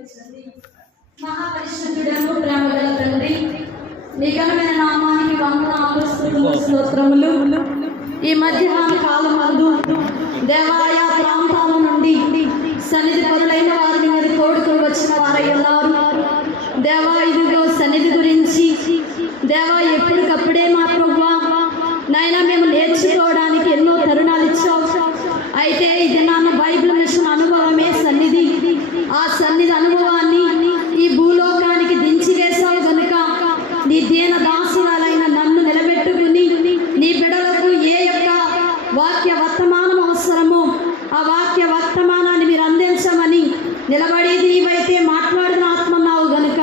ఆశీర్వదించండి. మహాపరిశుద్ధుడను ప్రేమ గల తండ్రి నిఘనమైన నామానికి వందనాలు స్తుతులు స్తోత్రములు. ఈ మధ్యాహ్న కాలం అందు దేవాలయ ప్రాంతాల నుండి సన్నిధి పరులైన వారిని మీరు తోడుకుని వచ్చిన వారై ఉన్నారు. దేవా ఇదిగో సన్నిధి గురించి. దేవా ఎప్పటికప్పుడే మా ప్రభువా నైనా మేము నేర్చుకోవడానికి ఎన్నో తరుణాలు ఇచ్చావు. అయితే ఇది నాన్న బైబిల్ మిషన్ అనుభవమే సన్నిధి ఆ సన్నిధి అనుభవాన్ని ఈ భూలోకానికి దించి వేశావు గనుక నీ దీన దాసురాలైన నన్ను నిలబెట్టుకుని నీ బిడలకు ఏ యొక్క వాక్య వర్తమానం అవసరమో ఆ వాక్య వర్తమానాన్ని మీరు అందించమని నిలబడి నీవైతే మాట్లాడిన ఆత్మ నావు గనుక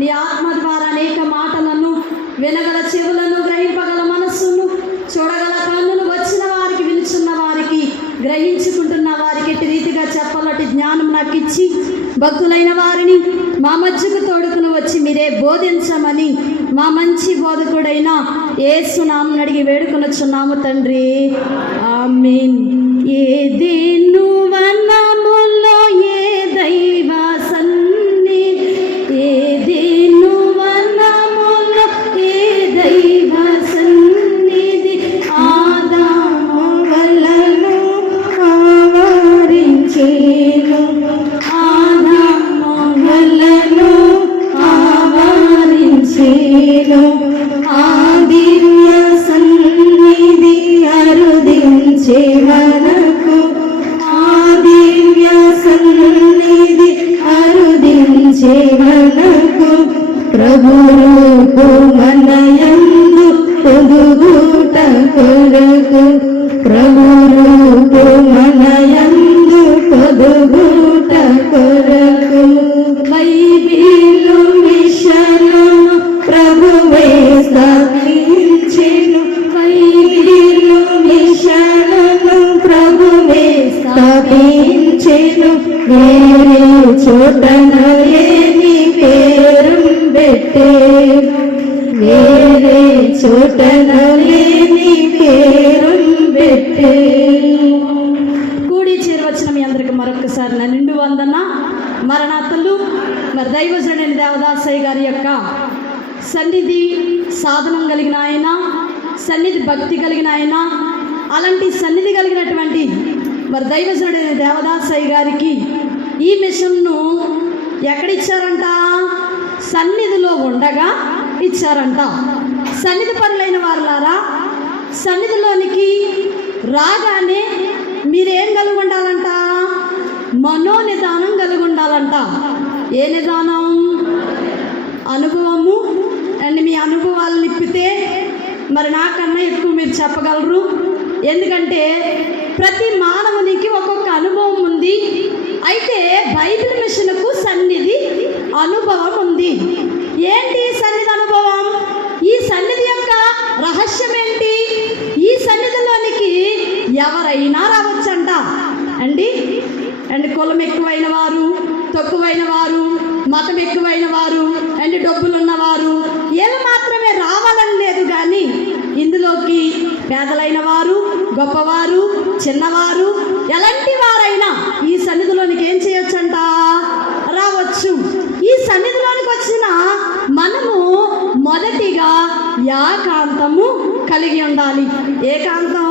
నీ ఆత్మ ద్వారా అనేక మాటలను వినగల చెవులను గ్రహింపగల మనస్సును చూడగల కన్నులు వచ్చిన వారికి వినుచున్న వారికి గ్రహించుకుంటున్న వారికి ఎట్టి రీతిగా చెప్పాలటి జ్ఞానం నాకు ఇచ్చి భక్తులైన వారిని మా మధ్యకు తోడుకుని వచ్చి మీరే బోధించమని మా మంచి బోధకుడైన ఏసునామని అడిగి వేడుకొనొచ్చున్నాము తండ్రి. ఆమెన్. ఏది అరుదించే మనకు ప్రభువుకు మనయందు పొదుగుట కొరకు. గారి యొక్క సన్నిధి సాధనం కలిగిన ఆయన సన్నిధి భక్తి కలిగిన ఆయన అలాంటి సన్నిధి కలిగినటువంటి మరి దైవజనుడైన దేవదాసయ్య గారికి ఈ మిషన్ను ఎక్కడిచ్చారంట? సన్నిధిలో ఉండగా ఇచ్చారంట. సన్నిధి పనులైన వారులారా సన్నిధిలోనికి రాగానే మీరేం కలిగి ఉండాలంట? మనోనిదానం కలిగి ఉండాలంట. ఏ నిదానం? అనుభవము. అండ్ మీ అనుభవాలు నిప్పితే మరి నాకన్నా ఎక్కువ మీరు చెప్పగలరు. ఎందుకంటే ప్రతి మానవునికి ఒక్కొక్క అనుభవం ఉంది. అయితే బైబిల్ మిషన్కు సన్నిధి అనుభవం ఉంది. ఏంటి సన్నిధి అనుభవం? ఈ సన్నిధి యొక్క రహస్యం ఏంటి? ఈ సన్నిధిలోనికి ఎవరైనా రావచ్చంట. అండి? అండ్ కులం ఎక్కువైన వారు తక్కువైన వారు మతం ఎక్కువైన వారు అండ్ డబ్బులు ఉన్నవారు ఏమి మాత్రమే రావాలని లేదు కానీ ఇందులోకి పేదలైన వారు గొప్పవారు చిన్నవారు ఎలాంటి వారైనా ఈ సన్నిధిలోనికి ఏం చేయొచ్చంట? రావచ్చు. ఈ సన్నిధిలోనికి వచ్చిన మనము మొదటిగా యాకాంతము కలిగి ఉండాలి. ఏకాంతం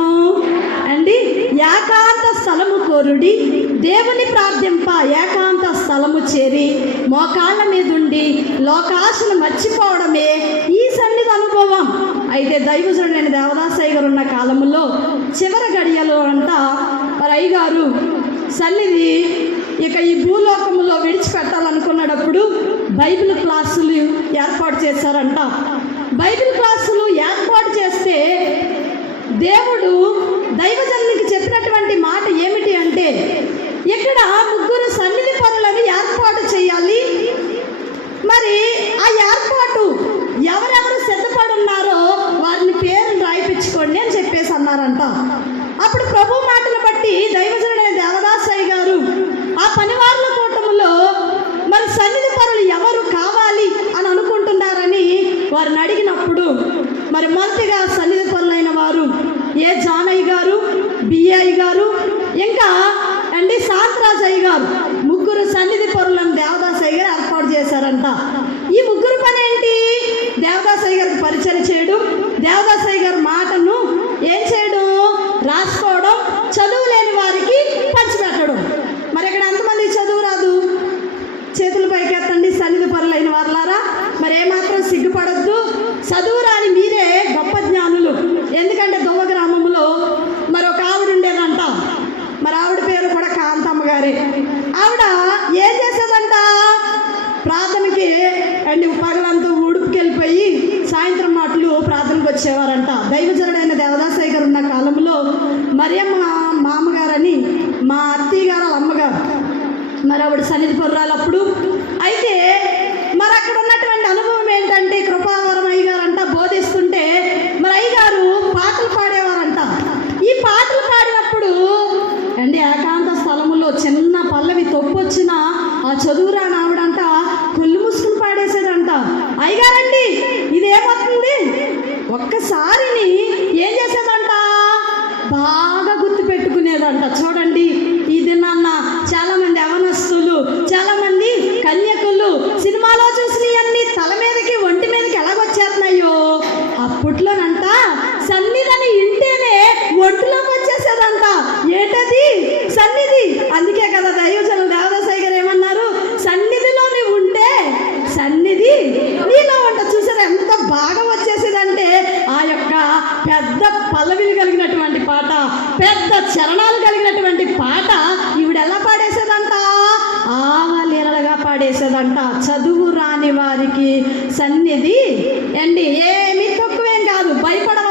అండి? ఏకాంత స్థలము కోరుడి దేవుని ప్రార్థింప ఏకాంత స్థలము చేరి మోకాళ్ళ మీదుండి లోకాశను మర్చిపోవడమే ఈ సన్నిధి అనుభవం. అయితే దైవజనుడైన దేవదాసయ్య గారు ఉన్న కాలంలో చివరి గడియలో అంట మరి అయ్యగారు సన్నిధి ఇక ఈ భూలోకంలో విడిచిపెట్టాలనుకున్నప్పుడు బైబిల్ క్లాసులు ఏర్పాటు చేశారంట. బైబిల్ క్లాసులు ఏర్పాటు చేస్తే దేవుడు దైవజనునికి చెప్పినటువంటి మాట ఏమిటి అంటే ఇక్కడ చిన్న పల్లవి తొప్పొచ్చిన ఆ చదువురాని ఆవిడంట కుళ్ళు ముసుకుని పాడేశాడంట. అయ్యగారండి ఇదేమవుతుంది? ఒక్కసారిని ఏం చేసేదంట బాగా గుర్తు పెట్టుకునేదంట సన్నిధి అండి. ఏమి తక్కువేం కాదు. భయపడవ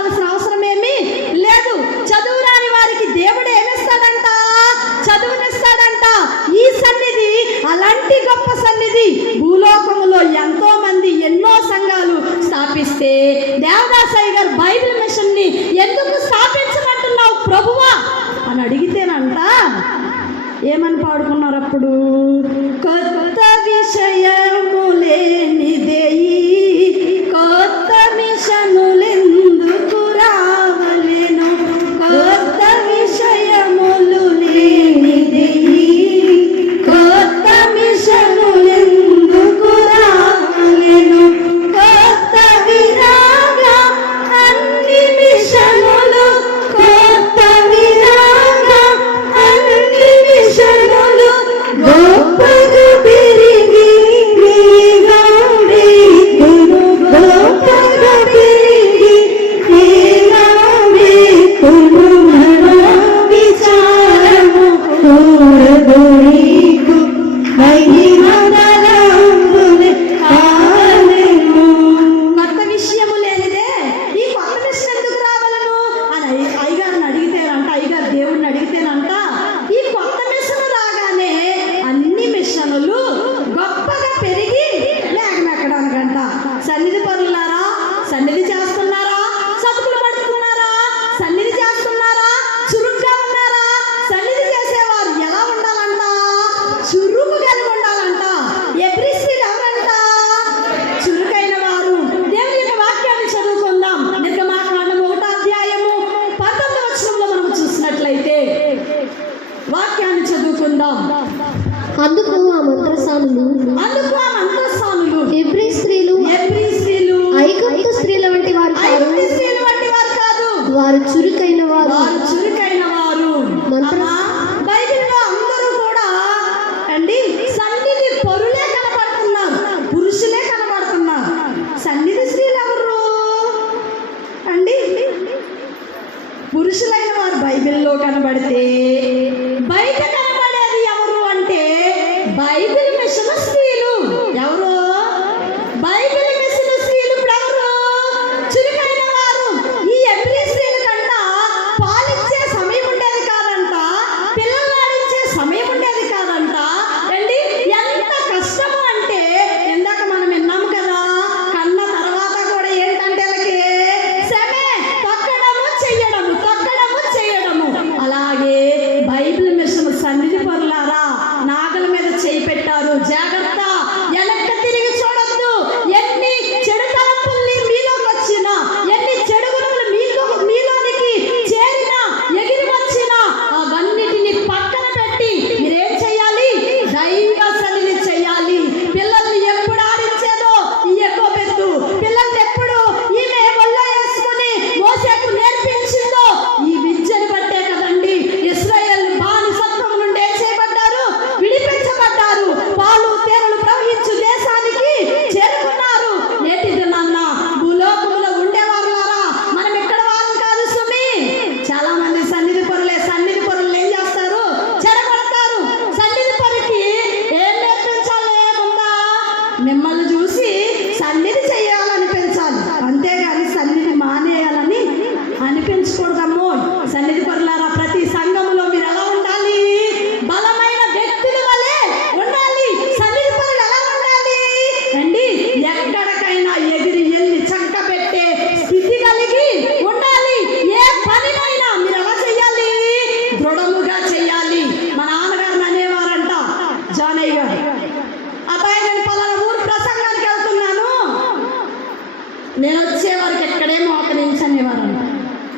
నేను వచ్చే వరకు ఎక్కడే మోకరించనివారంట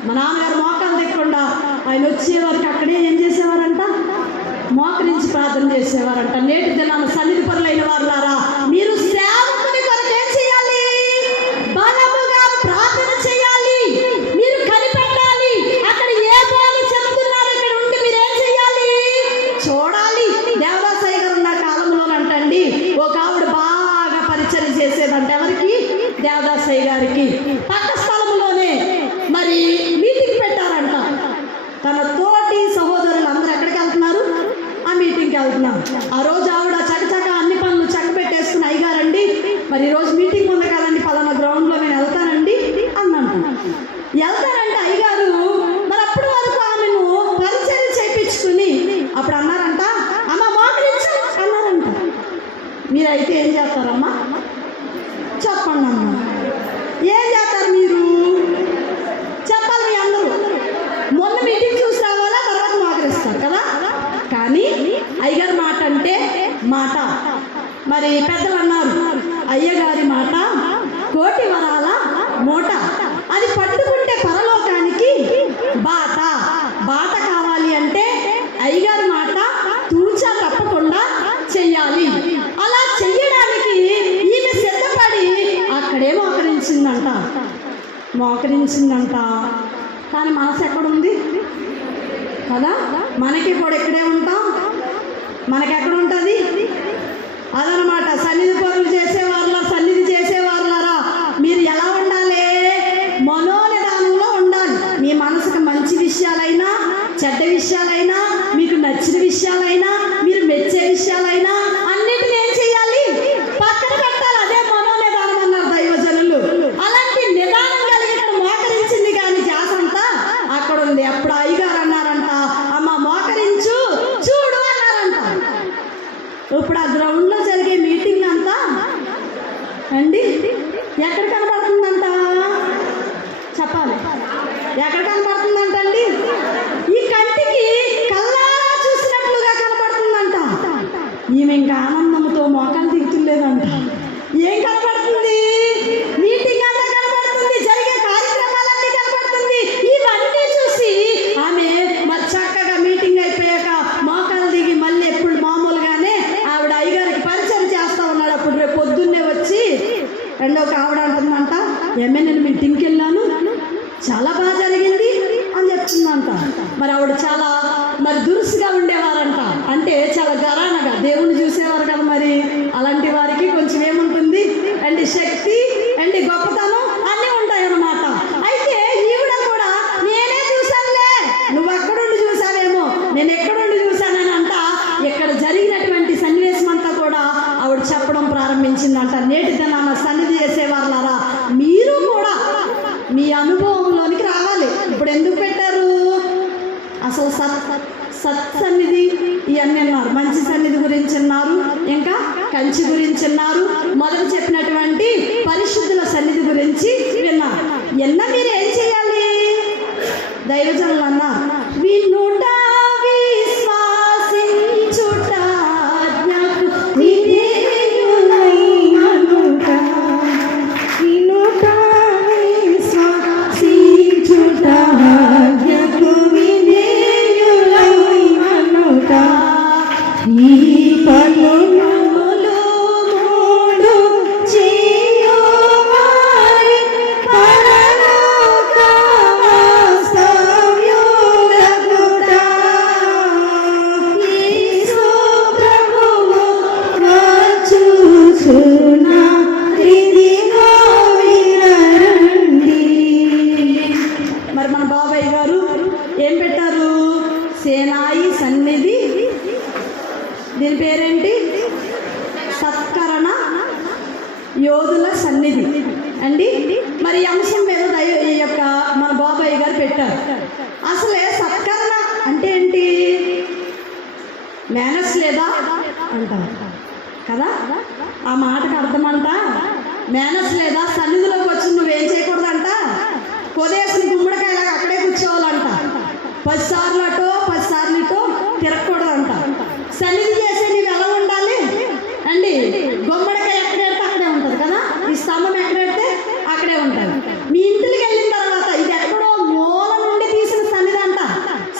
మా నాన్నగారు మోకాలు తెక్కకుండా ఆయన వచ్చే అక్కడే ఏం చేసేవారంట? మోకరించి ప్రార్థన చేసేవారంట. నేటి దినాన సన్నిధి పనులైన వారు మంచి సన్నిధి గురించి అన్నారు ఇంకా కంచి గురించి అన్నారు మొదలు చెప్పినటువంటి పరిశుద్ధుల సన్నిధి గురించి విన్నారు ఎన్న మీరు ఏం చేయాలి? దైవజనులు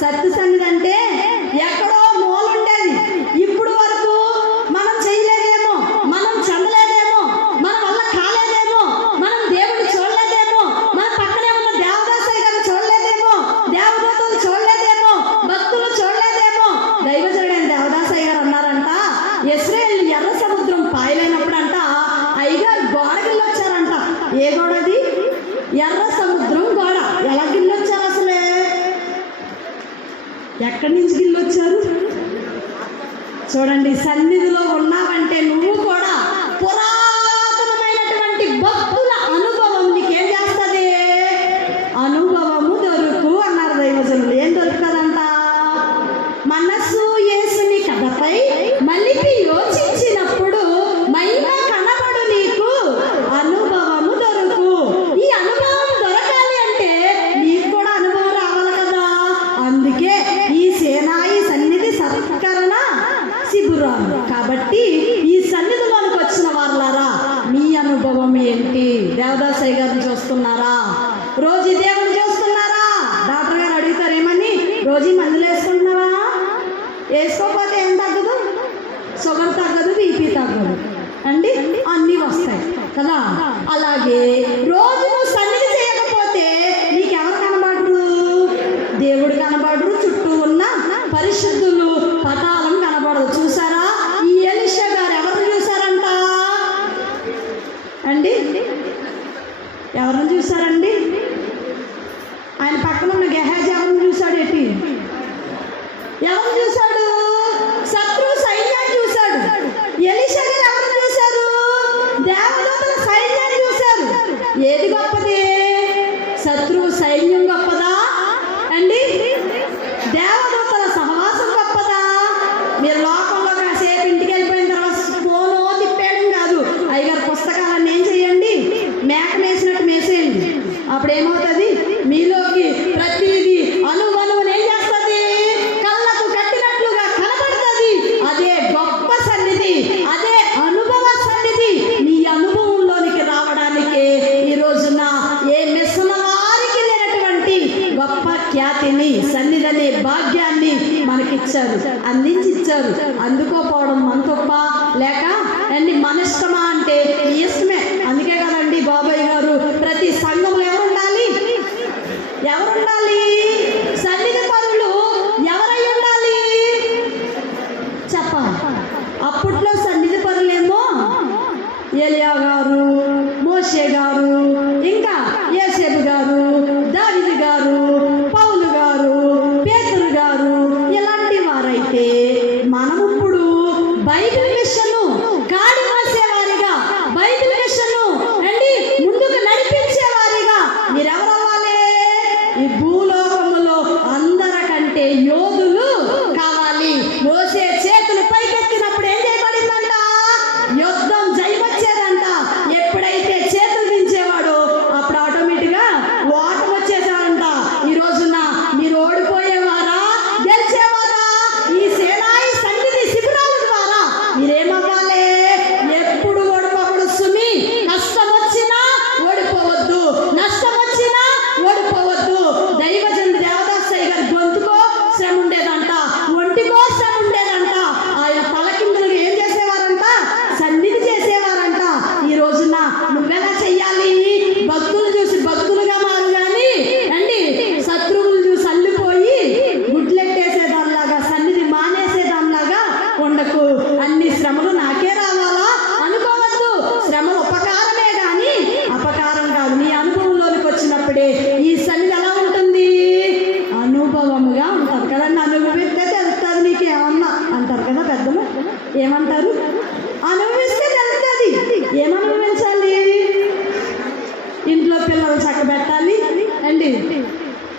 సత్సంగ అందించి ఇచ్చారు అందుకోపోవడం మన తప్ప లేక అండి మన ఇష్టమా అంటే ఇష్టమే. ఏమంటారు? అనుభవిస్తే తెలుస్తుంది ఏమనుభవించాలి? ఇంట్లో పిల్లలు చక్కబెట్టాలి అండి?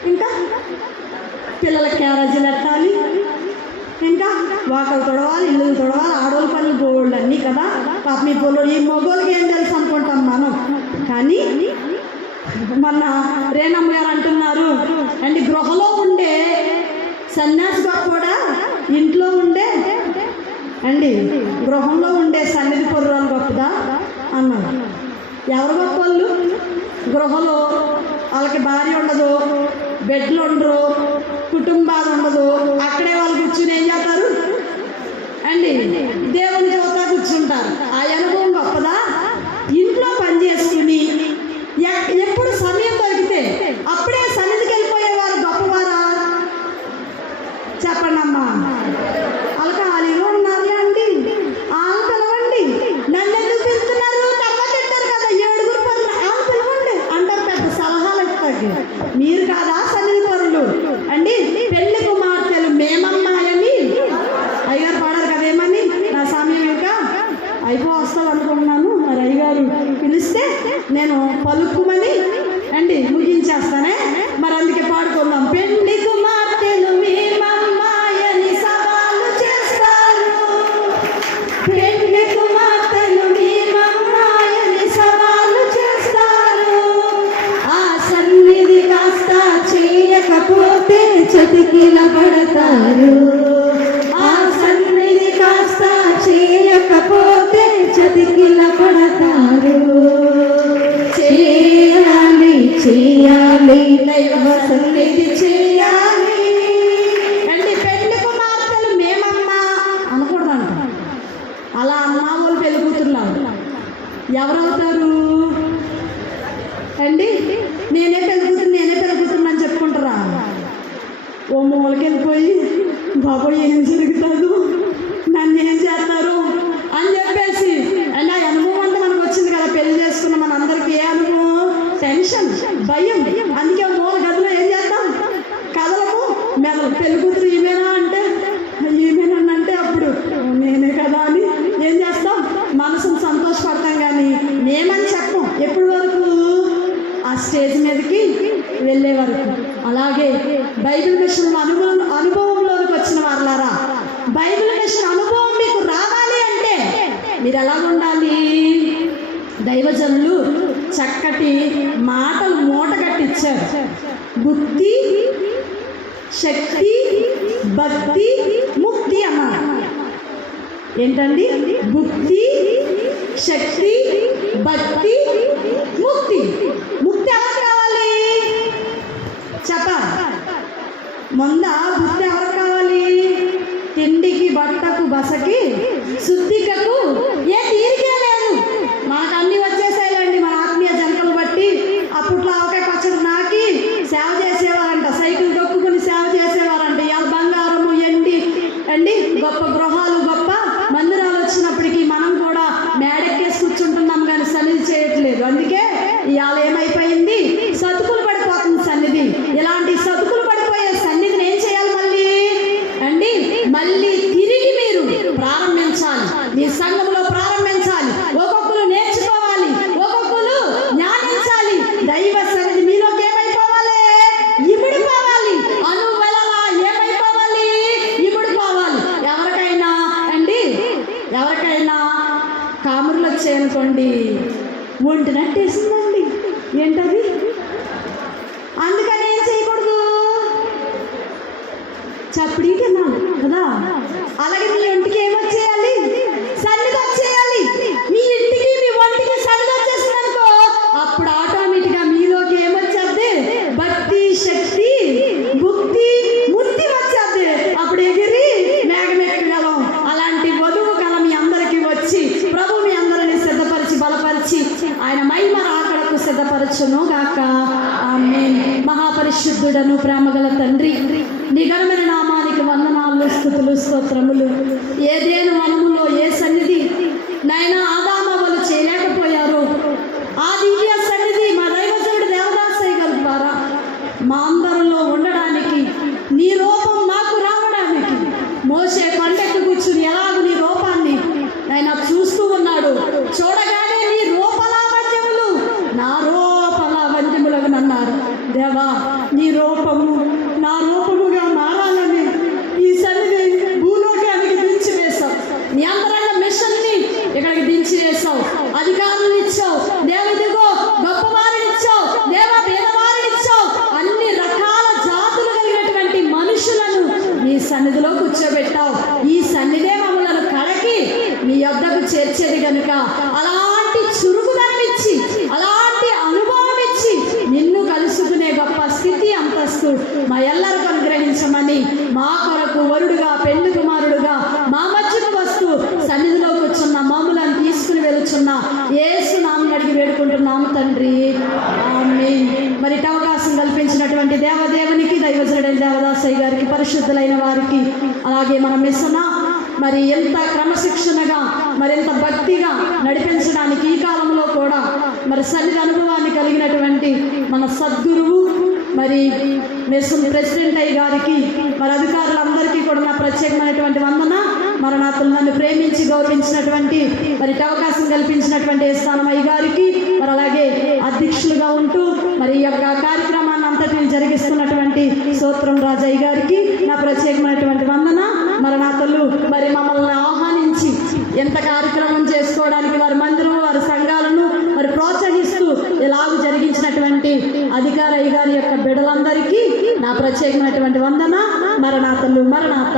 ఇంకా? పిల్లల క్యారేజీ పెట్టాలి. ఇంకా? వాకలు తొడవాలి ఇల్లు తొడవాలి ఆడవాళ్ళ పనులు పోవాళ్ళు అన్నీ కదా. పాప మీ పొలం ఏమండి గృహంలో ఉండే సన్నిధి పొర్రాలు గొప్పదా? అన్నారు. ఎవరు గొప్ప వాళ్ళు గృహంలో వాళ్ళకి భార్య ఉండదు బెడ్లు ఉండరు కుటుంబాలు ఉండదు అక్కడే వాళ్ళు కూర్చుని ఏం చేస్తారు? అండి హీనపడతారు ఆ సన్నిధి కాస్త చేయకపోతే చతికిల పడతారు చేయాలి చేయాలి దైవ సన్నిధి చేయాలి ఏంటండి? బుద్ధి శక్తి భక్తి చప్పుడీ కదా? అలాగే మీ ఇంటికి ఏమొచ్చేయాలి సన్నిధి చేయాలి మీ ఇంటికి మీ ఒంటికి సన్నిధి వచ్చేసింది అనుకో అప్పుడు ఆటోమేటిక్గా మీలోకి ఏమొచ్చేది భక్తి శక్తి భుక్తి ముక్తి వచ్చేది. అప్పుడు ఎగిరి మేఘమెక్కగలం అలాంటి వధువు కళ మీ అందరికి వచ్చి ప్రభు మీ అందరిని సిద్ధపరిచి బలపరిచి ఆయన మహిమ రాకడకు సిద్ధపరచును గాక. ఆమె మహాపరిశుద్ధుడను ప్రేమగల తండ్రి నిగరమ స్థుతులు స్తోత్రములు. ఏదేను మనములో ఏ సన్నిధి? నాయన ఆదామవలు చేయలేకపోయారు. ఆ దివ్య సన్నిధి మా దైవజనుడు దేవదాసయ్య గారి ద్వారా మా అందరిలో ఉండడానికి నీ రూపం మాకు రావడానికి. మోసే పంటకు కూర్చుని ఎలాగు నీ రూపాన్ని? ఆయన చూస్తూ ఉన్నాడు. చూడ అవకాశం కల్పించినటువంటి దేవదేవునికి దైవజుడైన దేవదాసయ్య గారికి పరిశుద్ధులైన వారికి అలాగే మన మిస్సున మరి ఎంత క్రమశిక్షణగా మరింత భక్తిగా నడిపించడానికి ఈ కాలంలో కూడా మరి సన్నిధి అనుభవాన్ని కలిగినటువంటి మన సద్గురువు మరి మిషన్ ప్రెసిడెంట్ అయ్య గారికి మరి అధికారులందరికీ కూడా నా ప్రత్యేకమైనటువంటి వందన. మరణాతలు నన్ను ప్రేమించి గౌరవించినటువంటి మరి అవకాశం కల్పించినటువంటి స్థానం గారికి మరి అలాగే అధ్యక్షులుగా ఉంటూ మరి ఈ యొక్క కార్యక్రమాన్ని అంతటిని జరిగిస్తున్నటువంటి సూత్రం రాజయ్య గారికి నా ప్రత్యేకమైనటువంటి వందన. మరణాతలు మరి మమ్మల్ని ఆహ్వానించి ఎంత కార్యక్రమం చేసుకోవడానికి వారి మందిరం వారి సంఘాలను మరి ప్రోత్సహిస్తూ ఇలాగ జరిగించినటువంటి అధికార గారి యొక్క బిడలందరికీ నా ప్రత్యేకమైనటువంటి వందన. మరణాతలు మరణాత.